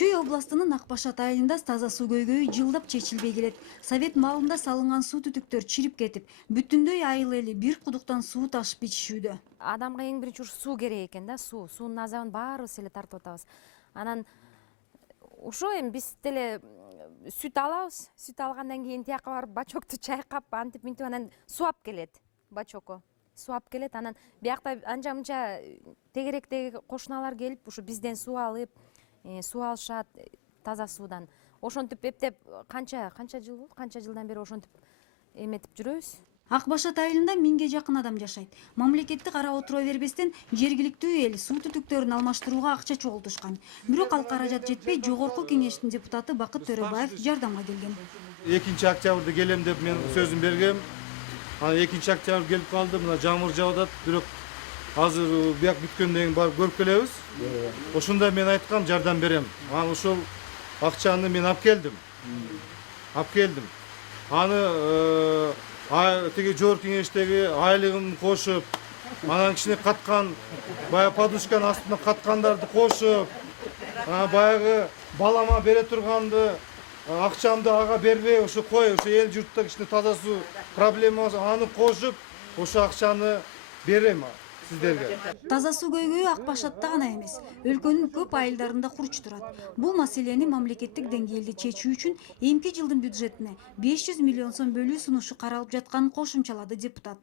Чүй областынын Ак Башат айылында таза суу көйгөйү жылдап чечилбей келет. Совет маалында салынган суу түтүктөр чирип кетип, бүтүндөй айыл эли бир кудуктан суу ташып ичишүүдө. Адамга эң биринчи ушу суу керек экен да, суунун азабын баарыбыз эле тартып атабыз. Анан ошо эми биз деле сүт алабыз. Сүт алгандан кийин тияка барып бачокту чайкап, антип минтип анан сууап келет бачокко. Сууап келет, анан биякта анча мынча тегеректеги кошуналар келип, ушу бизден суу алып, суу алышат таза суудан. Ошентип эптеп канча жыл болду, канча жылдан бери ошентип эметип жүрөбүз. Ак Башат айылында 1000ге жакын адам жашайт. Мамлекетти карап отура бербестен жергиликтүү эл суу түтүктөрүн алмаштырууга акча чогултушкан. Бирок ал каражат жетпей, Жогорку Кеңештин депутаты Бакыт Төрөбаев жардамга келген. 2 октябрда келем деп мен сөзүм бергем. Анан 2 октябрь келип калды, мына жамыр жаап атат. Бирок азыр бияк бүткөндөн кийин барып көрүп келебиз. Ошондо мен айткам, жардам берем. Анан ошол акчаны мен алып келдим. Аны тиги Жогорку Кеңештеги айлыгын кошуп, анан кичине каткан, баягы подушканын астына каткандарды кошуп, баягы балама бере турганды акчамды ага бербей, ошо кой, ошо эл журтта кичине таза суу проблемасы аны кошуп, ошо акчаны берем сиздерге. Таза суу көйгөйү Ак Башатта гана эмес, өлкөнүн көп айылдарында курч турат. Бул маселени мамлекеттик деңгээлде чечүү үчүн эмки жылдын бюджетине 500 миллион сом бөлүү сунушу каралып жатканын кошумчалады депутат.